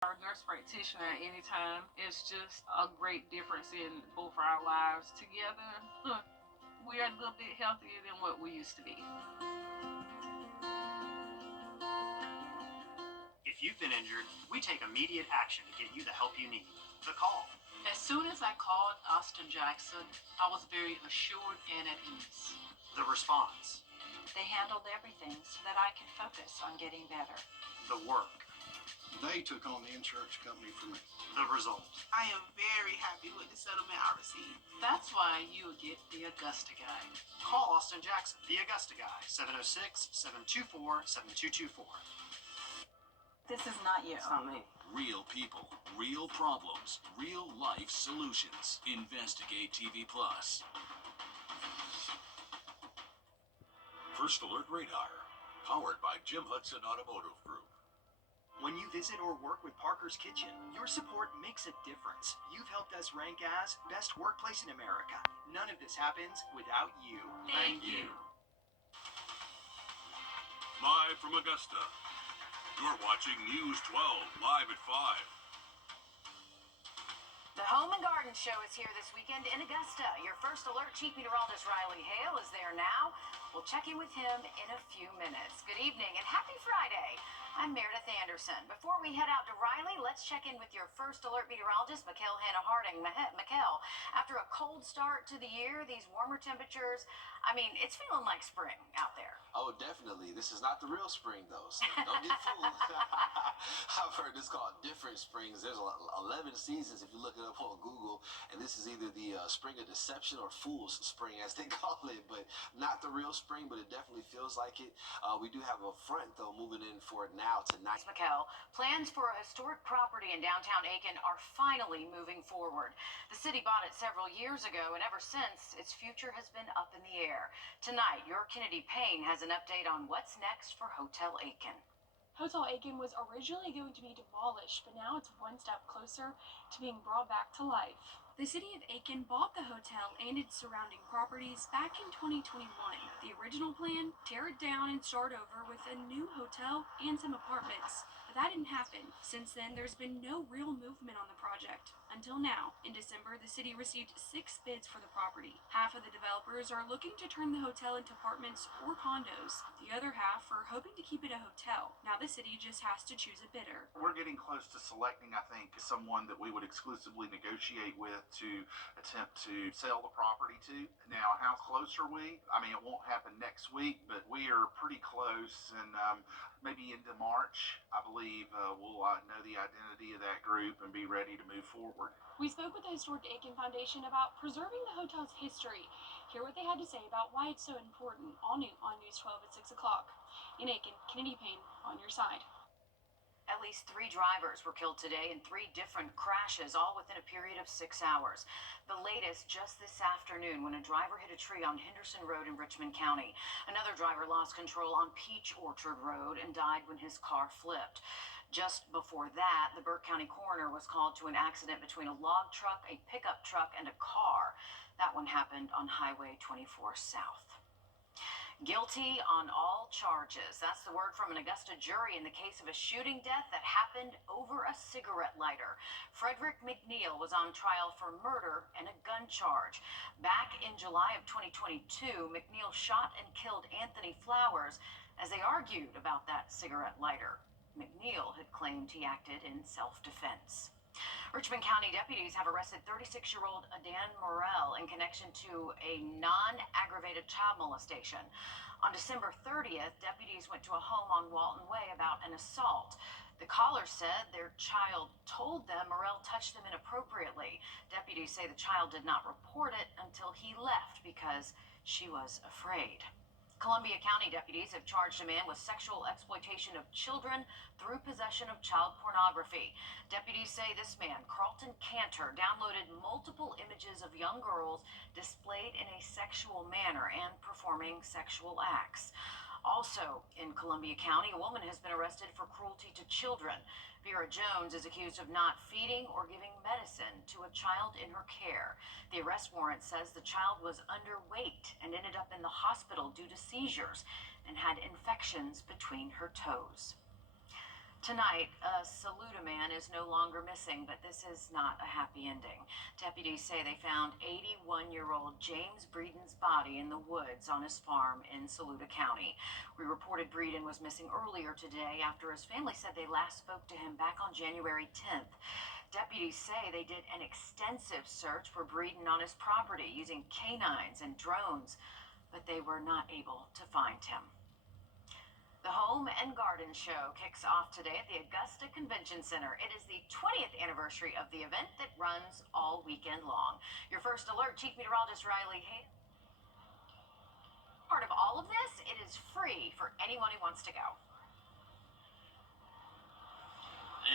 Our nurse practitioner at any time. It's just a great difference in both our lives together. We are a little bit healthier than what we used to be. If you've been injured, we take immediate action to get you the help you need. The call. As soon as I called Austin Jackson, I was very assured and at ease. The response. They handled everything so that I could focus on getting better. The work. They took on the insurance company for me. The result. I am very happy with the settlement I received. That's why you get the Augusta guy. Call Austin Jackson, the Augusta guy, 706-724-7224. This is not you. It's not me. Real people, real problems, real life solutions. Investigate TV Plus. First Alert Radar, powered by Jim Hudson Automotive Group. When you visit or work with Parker's Kitchen, your support makes a difference. You've helped us rank as best workplace in America. None of this happens without you. Thank you. Live from Augusta, you're watching News 12 live at 5. The Home and Garden Show is here this weekend in Augusta. Your First Alert Chief Meteorologist Riley Hale is there now. We'll check in with him in a few minutes. Good evening and happy Friday. I'm Meredith Anderson. Before we head out to Riley, let's check in with your First Alert meteorologist, Mikkel Hannah Harding. Mikkel, after a cold start to the year, these warmer temperatures, I mean, it's feeling like spring out there. Oh, definitely. This is not the real spring, though, so don't get fooled. I've heard this called different springs. There's 11 seasons if you look it up on Google, and this is either the spring of deception or fool's spring, as they call it, but not the real spring, but it definitely feels like it. We do have a front, though, moving in for it now tonight. Mikkel, plans for a historic property in downtown Aiken are finally moving forward. The city bought it several years ago, and ever since, its future has been up in the air. Tonight, your Kennedy Payne has an update on what's next for Hotel Aiken. Hotel Aiken was originally going to be demolished, but now it's one step closer to being brought back to life. The city of Aiken bought the hotel and its surrounding properties back in 2021. The original plan, tear it down and start over with a new hotel and some apartments. But that didn't happen. Since then, there's been no real movement on the project. Until now, in December, the city received 6 bids for the property. Half of the developers are looking to turn the hotel into apartments or condos. The other half are hoping to keep it a hotel. Now the city just has to choose a bidder. We're getting close to selecting, I think, someone that we would exclusively negotiate with to attempt to sell the property to. Now, how close are we? I mean, it won't happen next week, but we are pretty close, and maybe into March, I believe we'll know the identity of that group and be ready to move forward. We spoke with the Historic Aiken Foundation about preserving the hotel's history. Hear what they had to say about why it's so important. All new on News 12 at 6 o'clock. In Aiken, Kennedy Payne on your side. At least 3 drivers were killed today in 3 different crashes, all within a period of 6 hours. The latest just this afternoon when a driver hit a tree on Henderson Road in Richmond County. Another driver lost control on Peach Orchard Road and died when his car flipped. Just before that, the Burke County coroner was called to an accident between a log truck, a pickup truck, and a car. That one happened on Highway 24 South. Guilty on all charges. That's the word from an Augusta jury in the case of a shooting death that happened over a cigarette lighter. Frederick McNeil was on trial for murder and a gun charge. Back in July of 2022, McNeil shot and killed Anthony Flowers as they argued about that cigarette lighter. McNeil had claimed he acted in self-defense. Richmond County deputies have arrested 36-year-old Adan Morrell in connection to a non-aggravated child molestation. On December 30th, deputies went to a home on Walton Way about an assault. The caller said their child told them Morrell touched them inappropriately. Deputies say the child did not report it until he left because she was afraid. Columbia County deputies have charged a man with sexual exploitation of children through possession of child pornography. Deputies say this man, Carlton Cantor, downloaded multiple images of young girls displayed in a sexual manner and performing sexual acts. Also in Columbia County, a woman has been arrested for cruelty to children. Vera Jones is accused of not feeding or giving medicine to a child in her care. The arrest warrant says the child was underweight and ended up in the hospital due to seizures and had infections between her toes. Tonight, a Saluda man is no longer missing, but this is not a happy ending. Deputies say they found 81-year-old James Breeden's body in the woods on his farm in Saluda County. We reported Breeden was missing earlier today after his family said they last spoke to him back on January 10th. Deputies say they did an extensive search for Breeden on his property using canines and drones, but they were not able to find him. The Home and Garden Show kicks off today at the Augusta Convention Center. It is the 20th anniversary of the event that runs all weekend long. Your first alert, Chief Meteorologist Riley Hale. Part of all of this, it is free for anyone who wants to go.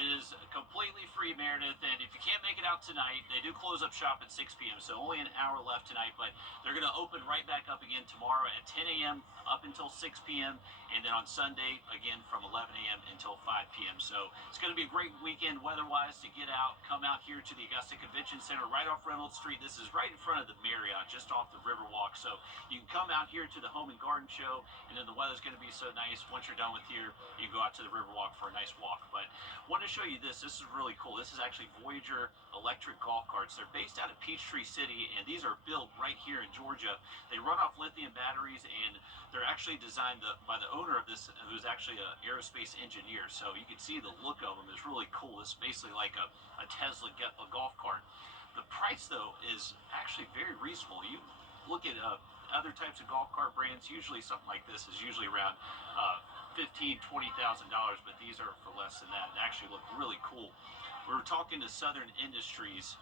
It is completely free, Meredith, and if you can't make it out tonight, they do close up shop at 6 p.m., so only an hour left tonight, but they're going to open right back up again tomorrow at 10 a.m. up until 6 p.m., and then on Sunday, again, from 11 a.m. until 5 p.m. So it's going to be a great weekend weather-wise to get out, come out here to the Augusta Convention Center right off Reynolds Street. This is right in front of the Marriott, just off the Riverwalk, so you can come out here to the Home and Garden Show, and then the weather's going to be so nice. Once you're done with here, you can go out to the Riverwalk for a nice walk. But wanted to show you this. This is really cool. This is actually Voyager electric golf carts. They're based out of Peachtree City, and these are built right here in Georgia. They run off lithium batteries, and they're actually designed by the owner of this, who's actually an aerospace engineer. So you can see the look of them is really cool. It's basically like a Tesla a golf cart. The price, though, is actually very reasonable. You look at other types of golf cart brands, usually something like this is usually around $15,000, $20,000, but these are for less than that and actually look really cool. We were talking to Southern Industries.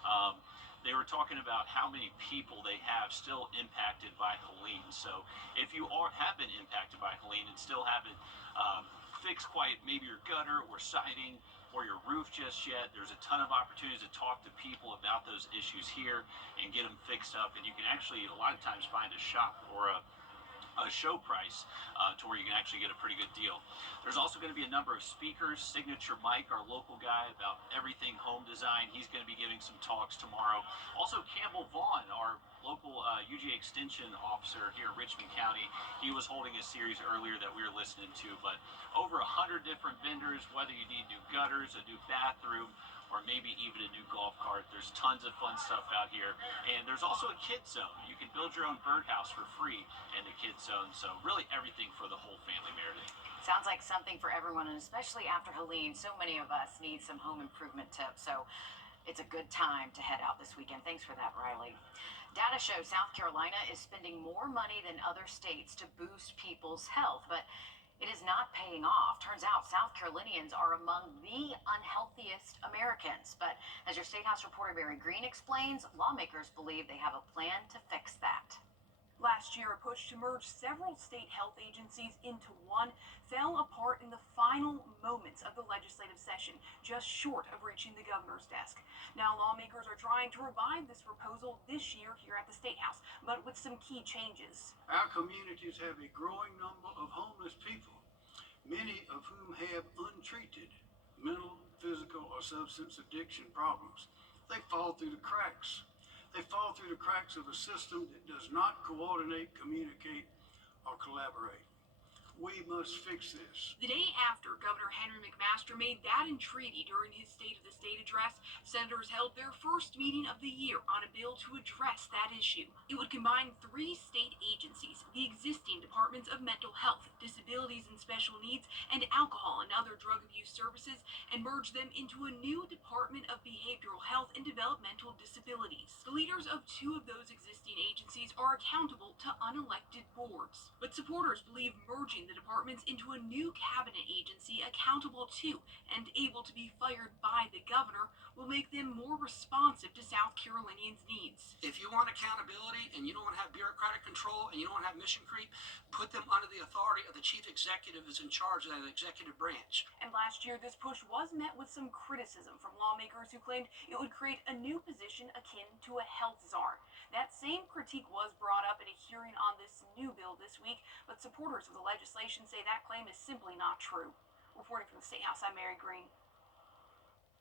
They were talking about how many people they have still impacted by Helene. So if you have been impacted by Helene and still haven't fixed quite maybe your gutter or siding or your roof just yet, there's a ton of opportunities to talk to people about those issues here and get them fixed up. And you can actually a lot of times find a shop or a show price to where you can actually get a pretty good deal. There's also going to be a number of speakers. Signature Mike, our local guy about everything home design, he's going to be giving some talks tomorrow. Also Campbell Vaughn, our local UGA extension officer here in Richmond County, he was holding a series earlier that we were listening to. But over 100 different vendors, whether you need new gutters, a new bathroom, or maybe even a new golf cart. There's tons of fun stuff out here. And there's also a kids zone. You can build your own birdhouse for free in the kids zone. So really everything for the whole family, Meredith. Sounds like something for everyone, and especially after Helene, so many of us need some home improvement tips. So it's a good time to head out this weekend. Thanks for that, Riley. Data shows South Carolina is spending more money than other states to boost people's health, but it is not paying off. Turns out South Carolinians are among the unhealthiest Americans. But as your State House reporter Mary Green explains, lawmakers believe they have a plan to fix that. Last year, a push to merge several state health agencies into one fell apart in the final moments of the legislative session, just short of reaching the governor's desk. Now, lawmakers are trying to revive this proposal this year here at the State House, but with some key changes. Our communities have a growing number of homeless people, many of whom have untreated mental, physical, or substance addiction problems. They fall through the cracks. They fall through the cracks of a system that does not coordinate, communicate, or collaborate. We must fix this. The day after Governor Henry McMaster made that entreaty during his State of the State address, senators held their first meeting of the year on a bill to address that issue. It would combine 3 state agencies, the existing Departments of Mental Health, Disabilities and Special Needs, and Alcohol and Other Drug Abuse Services, and merge them into a new Department of Behavioral Health and Developmental Disabilities. The leaders of 2 of those existing agencies are accountable to unelected boards, but supporters believe merging the departments into a new cabinet agency accountable to and able to be fired by the governor will make them more responsive to South Carolinians' needs. If you want accountability and you don't want to have bureaucratic control and you don't want to have mission creep, put them under the authority of the chief executive who's in charge of that executive branch. And last year, this push was met with some criticism from lawmakers who claimed it would create a new position akin to a health czar. That same critique was brought up in a hearing on this new bill this week, but supporters of the legislation say that claim is simply not true. Reporting from the State House, I'm Mary Green.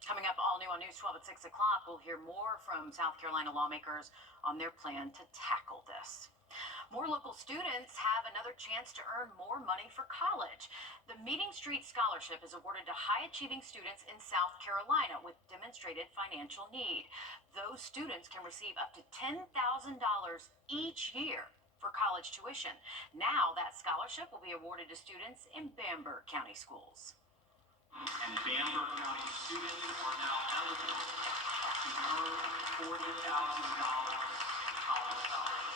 Coming up all new on News 12 at 6 o'clock, we'll hear more from South Carolina lawmakers on their plan to tackle this. More local students have another chance to earn more money for college. The Meeting Street Scholarship is awarded to high-achieving students in South Carolina with demonstrated financial need. Those students can receive up to $10,000 each year for college tuition. Now that scholarship will be awarded to students in Bamberg County schools. And Bamberg County students are now eligible to earn $40,000 in college scholarship.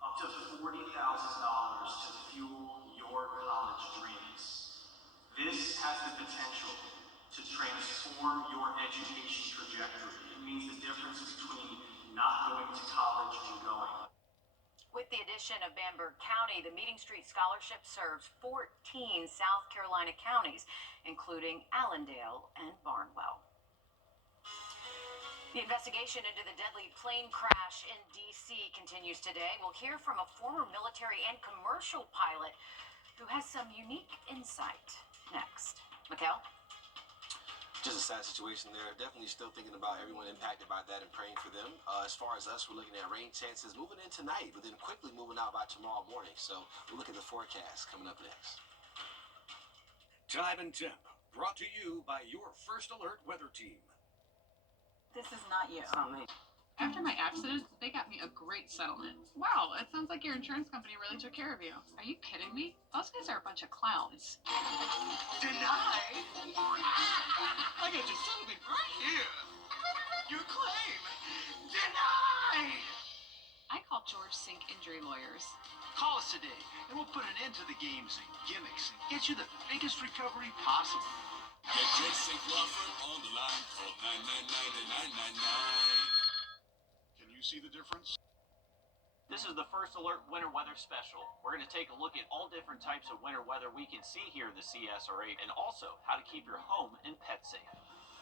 Up to $40,000 to fuel your college dreams. This has the potential to transform your education trajectory. It means the difference between not going to college and going. With the addition of Bamberg County, the Meeting Street Scholarship serves 14 South Carolina counties, including Allendale and Barnwell. The investigation into the deadly plane crash in D.C. continues today. We'll hear from a former military and commercial pilot who has some unique insight next. Mikkel? Just a sad situation there. Definitely still thinking about everyone impacted by that and praying for them. As far as us, we're looking at rain chances moving in tonight, but then quickly moving out by tomorrow morning. So we'll look at the forecast coming up next. Time and Temp, brought to you by your First Alert weather team. This is not you. It's not me. After my accident, they got me a great settlement. Wow, it sounds like your insurance company really took care of you. Are you kidding me? Those guys are a bunch of clowns. Denied? I got your settlement right here. Your claim denied. I called George Sink Injury Lawyers. Call us today, and we'll put an end to the games and gimmicks and get you the biggest recovery possible. Get George Sink Law Firm on the line. Call 999-9999. Can you see the difference? This is the First Alert Winter Weather Special. We're going to take a look at all different types of winter weather we can see here in the CSRA and also how to keep your home and pet safe.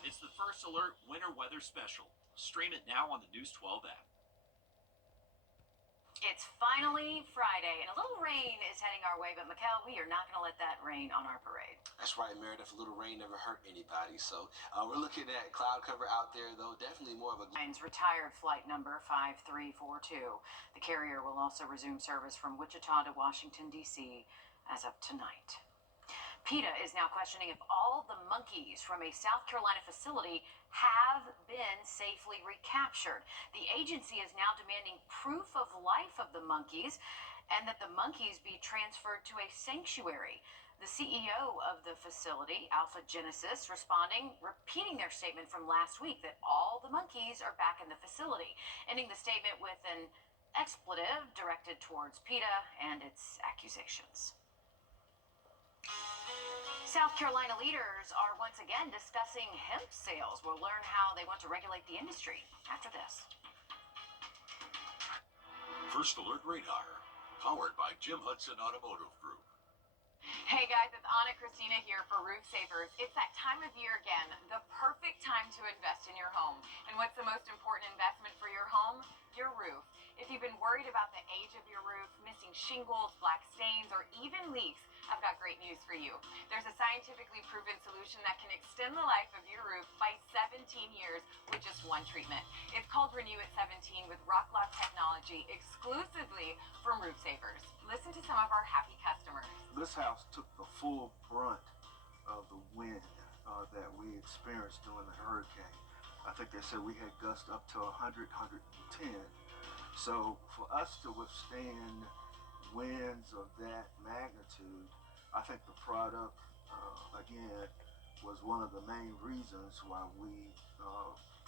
It's the First Alert Winter Weather Special. Stream it now on the News 12 app. It's finally Friday, and a little rain is heading our way, but Mikkel, we are not going to let that rain on our parade. That's right, Meredith. A little rain never hurt anybody. So we're looking at cloud cover out there, though. Definitely more of a... Retired flight number 5342. The carrier will also resume service from Wichita to Washington, D.C. as of tonight. PETA is now questioning if all the monkeys from a South Carolina facility have been safely recaptured. The agency is now demanding proof of life of the monkeys and that the monkeys be transferred to a sanctuary. The CEO of the facility, Alpha Genesis, responding, repeating their statement from last week that all the monkeys are back in the facility, ending the statement with an expletive directed towards PETA and its accusations. South Carolina leaders are once again discussing hemp sales. We'll learn how they want to regulate the industry after this. First Alert Radar, powered by Jim Hudson Automotive Group. Hey guys, it's Anna Christina here for Roof Savers. It's that time of year again, the perfect time to invest in your home. And what's the most important investment for your home? Your roof. If you've been worried about the age of your roof, missing shingles, black stains, or even leaks, I've got great news for you. There's a scientifically proven solution that can extend the life of your roof by 17 years with just one treatment. It's called Renew at 17 with Rock Lock technology exclusively from Roof Savers. Listen to some of our happy customers. This house took the full brunt of the wind that we experienced during the hurricane. I think they said we had gusts up to 100, 110. So for us to withstand winds of that magnitude, I think the product, again, was one of the main reasons why we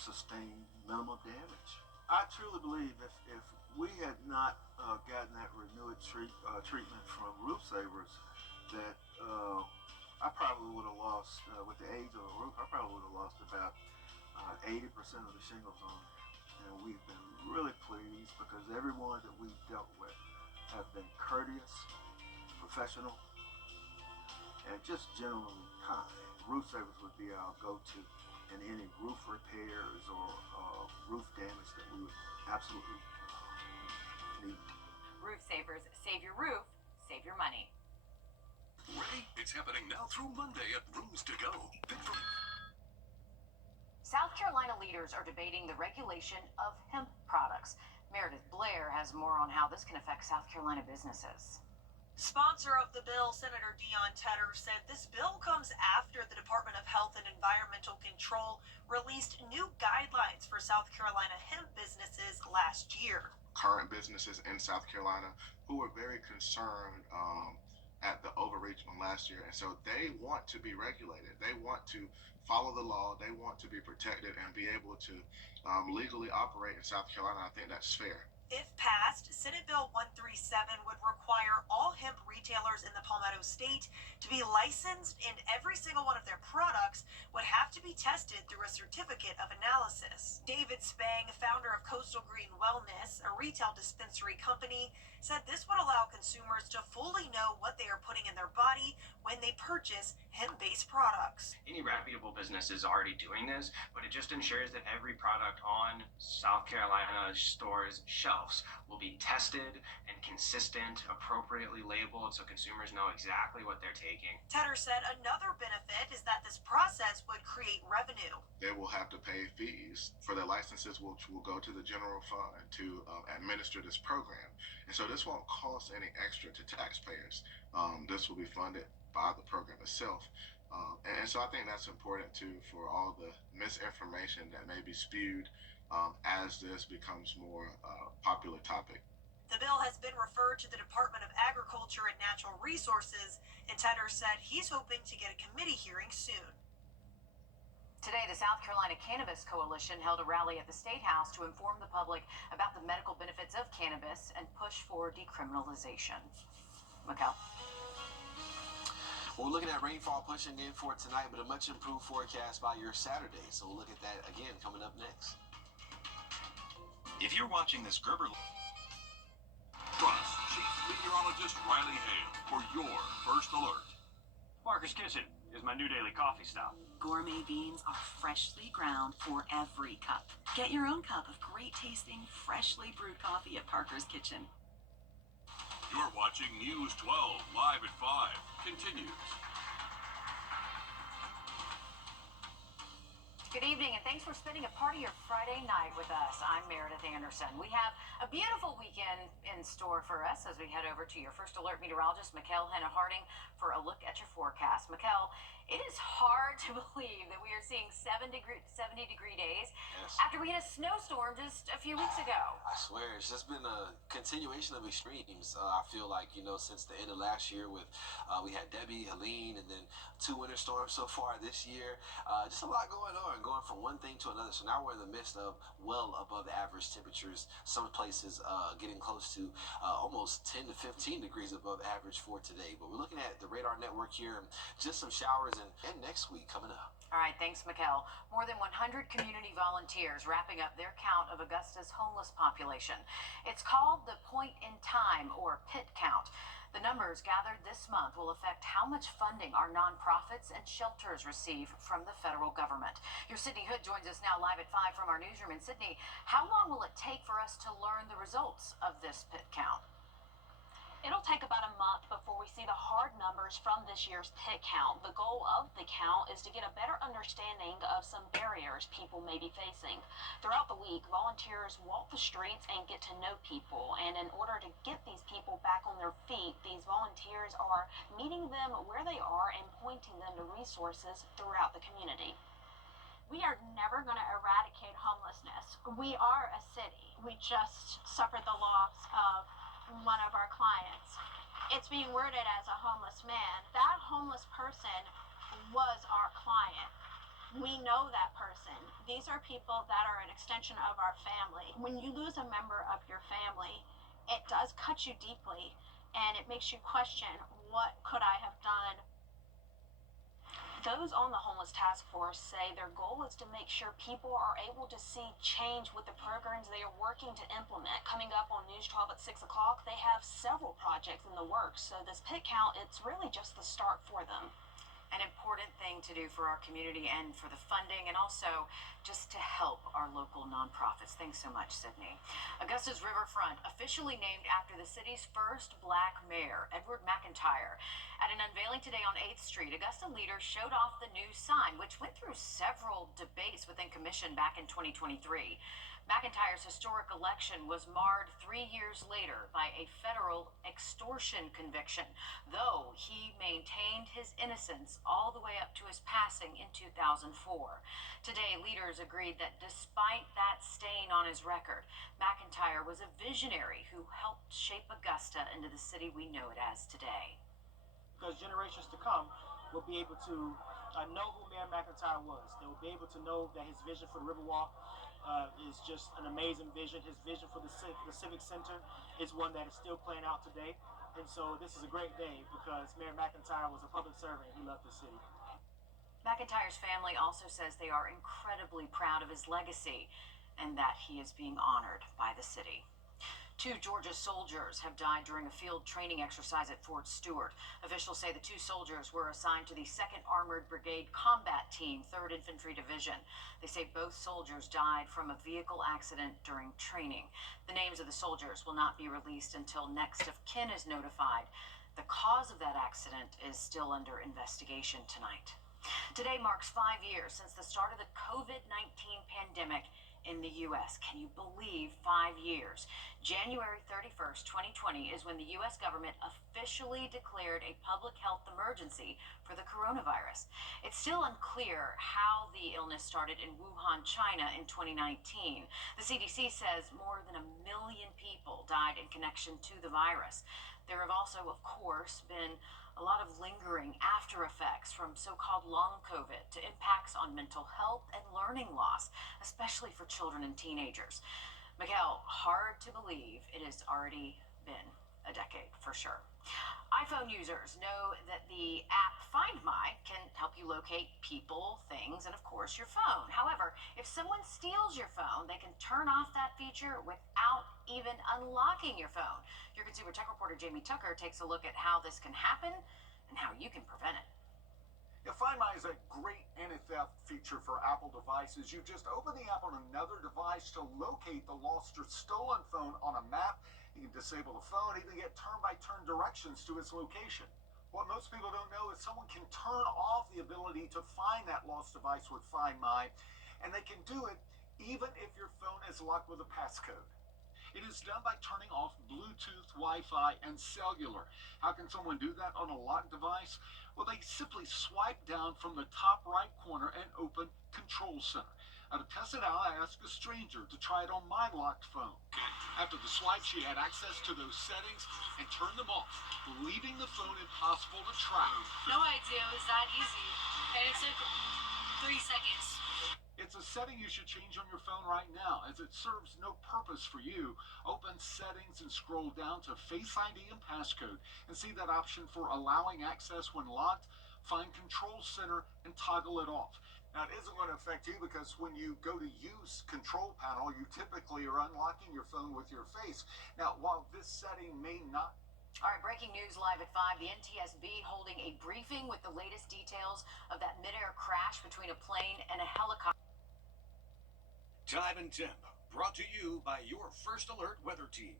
sustained minimal damage. I truly believe if we had not gotten that renewed treatment from Roof Savers, that I probably would have lost, with the age of the roof, I probably would have lost about 80% of the shingles on it. And we've been really pleased because everyone that we've dealt with have been courteous, professional, and just generally kind. Roof Savers would be our go-to in any roof repairs or roof damage that we would absolutely need. Roof Savers, save your roof, save your money. Ray, it's happening now through Monday at Rooms to Go. South Carolina leaders are debating the regulation of hemp products. Meredith Blair has more on how this can affect South Carolina businesses. Sponsor of the bill, Senator Dion Tedder, said this bill comes after the Department of Health and Environmental Control released new guidelines for South Carolina hemp businesses last year. Current businesses in South Carolina who were very concerned at the overreach from last year, and so they want to be regulated. They want to follow the law. They want to be protected and be able to legally operate in South Carolina. I think that's fair. If passed, Senate Bill 137 would require all hemp retailers in the Palmetto State to be licensed, and every single one of their products would have to be tested through a certificate of analysis. David Spang, founder of Coastal Green Wellness, a retail dispensary company, said this would allow consumers to fully know what they are putting in their body when they purchase hemp-based products. Any reputable business is already doing this, but it just ensures that every product on South Carolina stores' shelves will be tested and consistent, appropriately labeled, so consumers know exactly what they're taking. Tedder said another benefit is that this process would create revenue. They will have to pay fees for their licenses, which will go to the general fund to administer this program. And so this won't cost any extra to taxpayers. This will be funded by the program itself. And so I think that's important too, for all the misinformation that may be spewed as this becomes more popular topic. The bill has been referred to the Department of Agriculture and Natural Resources, and Tedder said he's hoping to get a committee hearing soon. Today, the South Carolina Cannabis Coalition held a rally at the State House to inform the public about the medical benefits of cannabis and push for decriminalization. Mikkel. Well, we're looking at rainfall pushing in for tonight, but a much improved forecast by your Saturday. So we'll look at that again coming up next. If you're watching this Gerber... Trust Chief Meteorologist Riley Hale for your first alert. Parker's Kitchen is my new daily coffee stop. Gourmet beans are freshly ground for every cup. Get your own cup of great tasting, freshly brewed coffee at Parker's Kitchen. You're watching News 12 live at 5. Continues. Good evening, and thanks for spending a part of your Friday night with us. I'm Meredith Anderson. We have a beautiful weekend in store for us as we head over to your first alert meteorologist, Mikkel Hannah-Harding, for a look at your forecast. Mikkel, it is hard to believe that we are seeing 70-degree days after we had a snowstorm just a few weeks ago. I swear, it's just been a continuation of extremes. I feel like, since the end of last year with, we had Debbie, Helene, and then 2 winter storms so far this year. Just a lot going on, going from one thing to another. So now we're in the midst of well above average temperatures. Some places getting close to almost 10 to 15 degrees above average for today. But we're looking at the radar network here, and just some showers and next week coming up. All right, thanks, Mikkel. More than 100 community volunteers wrapping up their count of Augusta's homeless population. It's called the Point in Time, or PIT count. The numbers gathered this month will affect how much funding our nonprofits and shelters receive from the federal government. Your Sydney Hood joins us now live at 5 from our newsroom in Sydney. How long will it take for us to learn the results of this PIT count? It'll take about a month before we see the hard numbers from this year's PIT count. The goal of the count is to get a better understanding of some barriers people may be facing. Throughout the week, volunteers walk the streets and get to know people. And in order to get these people back on their feet, these volunteers are meeting them where they are and pointing them to resources throughout the community. We are never going to eradicate homelessness. We are a city. We just suffered the loss of one of our clients. It's being worded as a homeless man. That homeless person was our client. We know that person. These are people that are an extension of our family. When you lose a member of your family, it does cut you deeply, and it makes you question, what could I have done? Those on the Homeless Task Force say their goal is to make sure people are able to see change with the programs they are working to implement. Coming up on News 12 at 6 o'clock, they have several projects in the works. So this PIT count, it's really just the start for them. An important thing to do for our community and for the funding, and also just to help our local nonprofits. Thanks so much, Sydney. Augusta's riverfront officially named after the city's first black mayor, Edward McIntyre. At an unveiling today on 8th Street, Augusta leaders showed off the new sign, which went through several debates within commission back in 2023. McIntyre's historic election was marred 3 years later by a federal extortion conviction, though he maintained his innocence all the way up to his passing in 2004. Today, leaders agreed that despite that stain on his record, McIntyre was a visionary who helped shape Augusta into the city we know it as today. Because generations to come will be able to know who Mayor McIntyre was. They will be able to know that his vision for the Riverwalk is just an amazing vision. His vision for the Civic Center is one that is still playing out today. And so this is a great day because Mayor McIntyre was a public servant. He loved the city. McIntyre's family also says they are incredibly proud of his legacy and that he is being honored by the city. 2 Georgia soldiers have died during a field training exercise at Fort Stewart. Officials say the 2 soldiers were assigned to the 2nd Armored Brigade Combat Team, 3rd Infantry Division. They say both soldiers died from a vehicle accident during training. The names of the soldiers will not be released until next of kin is notified. The cause of that accident is still under investigation tonight. Today marks 5 years since the start of the COVID-19 pandemic in the U.S. Can you believe 5 years? January 31st, 2020 is when the U.S. government officially declared a public health emergency for the coronavirus. It's still unclear how the illness started in Wuhan, China in 2019. The CDC says more than 1 million people died in connection to the virus. There have also, of course, been a lot of lingering after effects from so-called long COVID to impacts on mental health and learning loss, especially for children and teenagers. Miguel, hard to believe it has already been a decade for sure. iPhone users know that the app Find My can help you locate people, things, and of course your phone. However, if someone steals your phone, they can turn off that feature without even unlocking your phone. Your consumer tech reporter Jamie Tucker takes a look at how this can happen and how you can prevent it. Yeah, Find My is a great anti-theft feature for Apple devices. You just open the app on another device to locate the lost or stolen phone on a map. You can disable the phone, even get turn-by-turn directions to its location. What most people don't know is someone can turn off the ability to find that lost device with Find My, and they can do it even if your phone is locked with a passcode. It is done by turning off Bluetooth, Wi-Fi, and cellular. How can someone do that on a locked device? Well, they simply swipe down from the top right corner and open Control Center. Now, to test it out, I asked a stranger to try it on my locked phone. After the swipe, she had access to those settings and turned them off, leaving the phone impossible to track. No idea it was that easy, and it took 3 seconds. It's a setting you should change on your phone right now, as it serves no purpose for you. Open Settings and scroll down to Face ID and Passcode, and see that option for allowing access when locked. Find Control Center and toggle it off. Now, it isn't going to affect you because when you go to use Control Panel, you typically are unlocking your phone with your face. Now, while this setting may not... All right, breaking news live at 5. The NTSB holding a briefing with the latest details of that midair crash between a plane and a helicopter. Time and temp, brought to you by your First Alert weather team.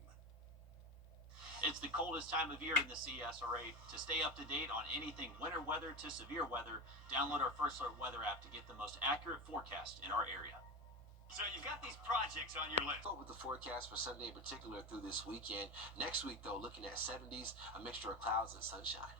It's the coldest time of year in the CSRA. To stay up to date on anything winter weather to severe weather, download our First Alert weather app to get the most accurate forecast in our area. So you've got these projects on your list. With the forecast for Sunday in particular through this weekend. Next week, though, looking at 70s, a mixture of clouds and sunshine.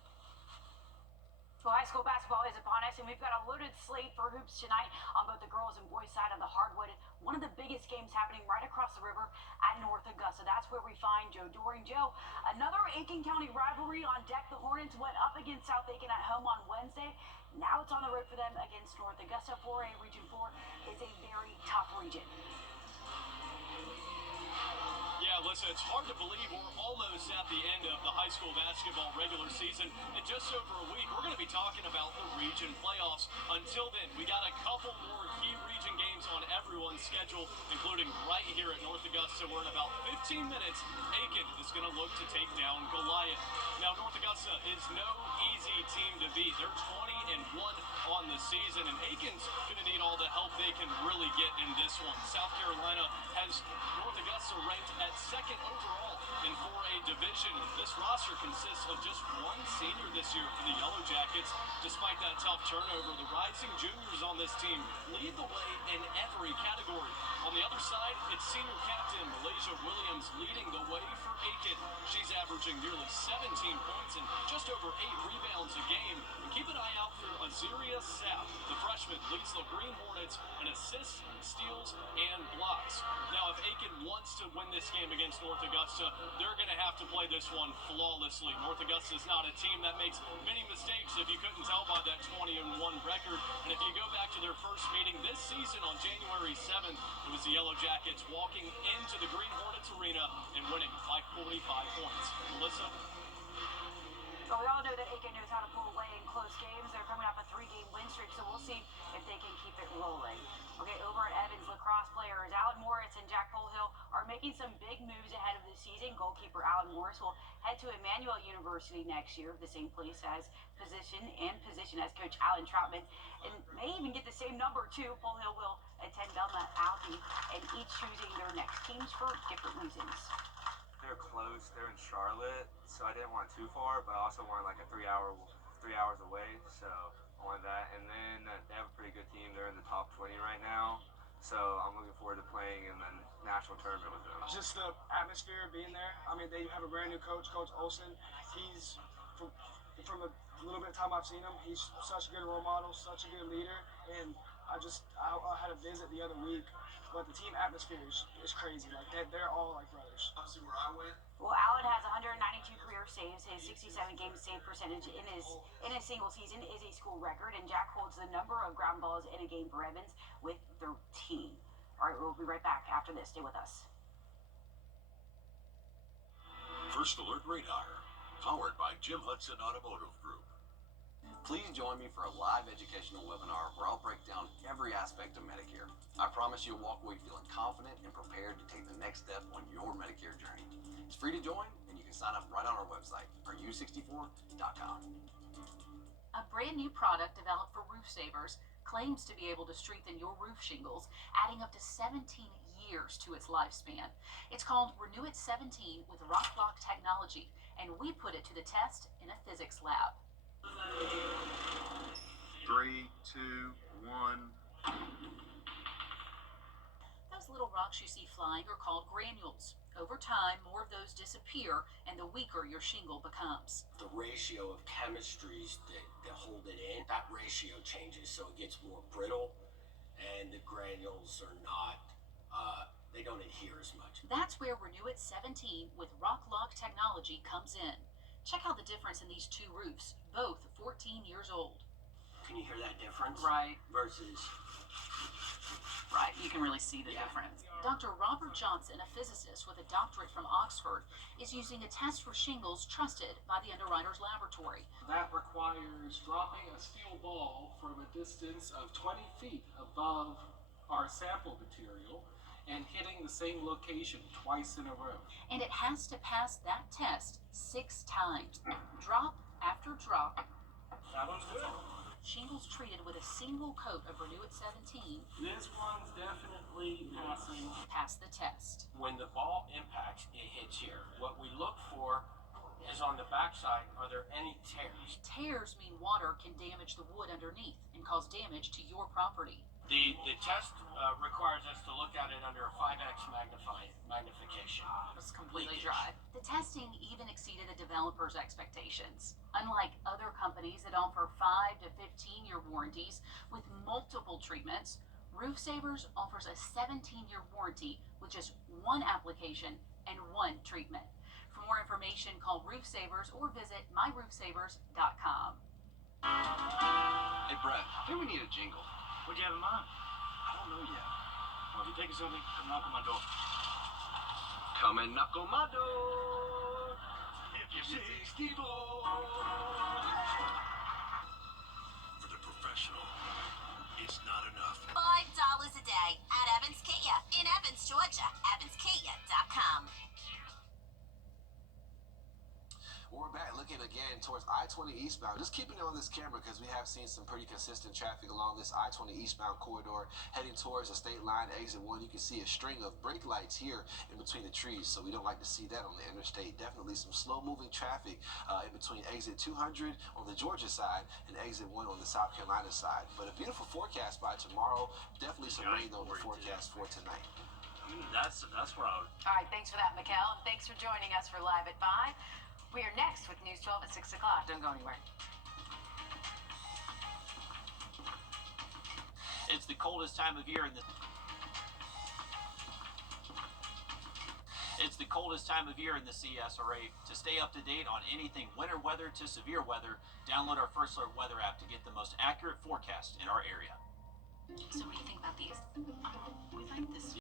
Well, high school basketball is upon us, and we've got a loaded slate for hoops tonight on both the girls and boys side of the hardwood. One of the biggest games happening right across the river at North Augusta. That's where we find Joe Doring. Joe, another Aiken County rivalry on deck. The Hornets went up against South Aiken at home on Wednesday. Now it's on the road for them against North Augusta. 4A Region 4 is a very tough region. Yeah, listen, it's hard to believe we're almost at the end of the high school basketball regular season. In just over a week, we're going to be talking about the region playoffs. Until then, we got a couple more key region games on everyone's schedule, including right here at North Augusta, where in about 15 minutes, Aiken is going to look to take down Goliath. Now, North Augusta is no easy team to beat. They're 20 3-1 on the season, and Aiken's going to need all the help they can really get in this one. South Carolina has North Augusta ranked at 2nd overall in 4A division. This roster consists of just one senior this year for the Yellow Jackets. Despite that tough turnover, the rising juniors on this team lead the way in every category. On the other side, it's senior captain Malaysia Williams leading the way for Aiken. She's averaging nearly 17 points and just over 8 rebounds a game. And keep an eye out for Azaria Sapp. The freshman leads the Green Hornets in assists, steals, and blocks. Now, if Aiken wants to win this game against North Augusta, they're going to have to play this one flawlessly. North Augusta is not a team that makes many mistakes, if you couldn't tell by that 20-1 record. And if you go back to their first meeting this season on January 7th, it was the Yellow Jackets walking into the Green Hornets arena and winning by 45 points. Melissa? Well, we all know that Aiken knows how to pull away in close games. They're coming off a 3-game win streak, so we'll see if they can keep it rolling. Okay, over at Evans, lacrosse players Alan Moritz and Jack Polhill are making some big moves ahead of the season. Goalkeeper Alan Morris will head to Emmanuel University next year, the same place as position as Coach Alan Troutman, and may even get the same number too. Polhill will attend Belmont Aldi, and each choosing their next teams for different reasons. They're close. They're in Charlotte, so I didn't want too far, but I also wanted like a 3 hours away, so I wanted that. And then they have a pretty good team. They're in the top 20 right now, so I'm looking forward to playing in the national tournament with them. Just the atmosphere being there. I mean, they have a brand new coach, Coach Olsen. He's from a little bit of time I've seen him. He's such a good role model, such a good leader, and I had a visit the other week. But the team atmosphere is crazy. Like they're all like brothers. Obviously, where I went. Well, Allen has 192 career saves. His 67 game save percentage in his single season is a school record, and Jack holds the number of ground balls in a game for Evans with 13. All right, we'll be right back after this. Stay with us. First Alert Radar, powered by Jim Hudson Automotive Group. Please join me for a live educational webinar where I'll break down every aspect of Medicare. I promise you'll walk away feeling confident and prepared to take the next step on your Medicare journey. It's free to join, and you can sign up right on our website, ru64.com. A brand new product developed for roof savers claims to be able to strengthen your roof shingles, adding up to 17 years to its lifespan. It's called Renew It 17 with Rock Block technology, and we put it to the test in a physics lab. 3, 2, 1. Those little rocks you see flying are called granules. Over time, more of those disappear, and the weaker your shingle becomes. The ratio of chemistries that hold it in, that ratio changes, so it gets more brittle, and the granules are not, they don't adhere as much. That's where Renew It 17 with Rock Lock technology comes in. Check out the difference in these two roofs, both 14 years old. Can you hear that difference? Right. Versus... Right, you can really see the difference. Dr. Robert Johnson, a physicist with a doctorate from Oxford, is using a test for shingles trusted by the Underwriters Laboratory. That requires dropping a steel ball from a distance of 20 feet above our sample material and hitting the same location twice in a row. And it has to pass that test 6 times. Drop after drop. That one's good. Shingles treated with a single coat of Renew It 17. This one's definitely passing. Pass the test. When the ball impacts, it hits here. What we look for is on the backside, are there any tears? Tears mean water can damage the wood underneath and cause damage to your property. The test requires us to look at it under a 5x magnification. It's completely dry. The testing even exceeded the developer's expectations. Unlike other companies that offer 5 to 15-year warranties with multiple treatments, Roof Savers offers a 17-year warranty with just one application and one treatment. For more information, call Roof Savers or visit myroofsavers.com. Hey, Brett, I think we need a jingle. What do you have in mind? I don't know yet. Well, if you're thinking something, come knock on my door. Come and knock on my door. If you're 64. For the professional, it's not enough. $5 a day at Evans Kia in Evans, Georgia. EvansKia.com. We're back looking lane again towards I-20 eastbound. Just keeping it on this camera because we have seen some pretty consistent traffic along this I-20 eastbound corridor heading towards the state line, exit 1. You can see a string of brake lights here in between the trees, so we don't like to see that on the interstate. Definitely some slow-moving traffic in between exit 200 on the Georgia side and exit 1 on the South Carolina side. But a beautiful forecast by tomorrow. Definitely some rain on the forecast for tonight. That's where I would. All right, thanks for that, Mikkel, and thanks for joining us for Live at 5. We are next with News 12 at 6 o'clock. Don't go anywhere. It's the coldest time of year in the. It's the coldest time of year in the CSRA. To stay up to date on anything winter weather to severe weather, download our First Alert Weather app to get the most accurate forecast in our area. So what do you think about these? We like this.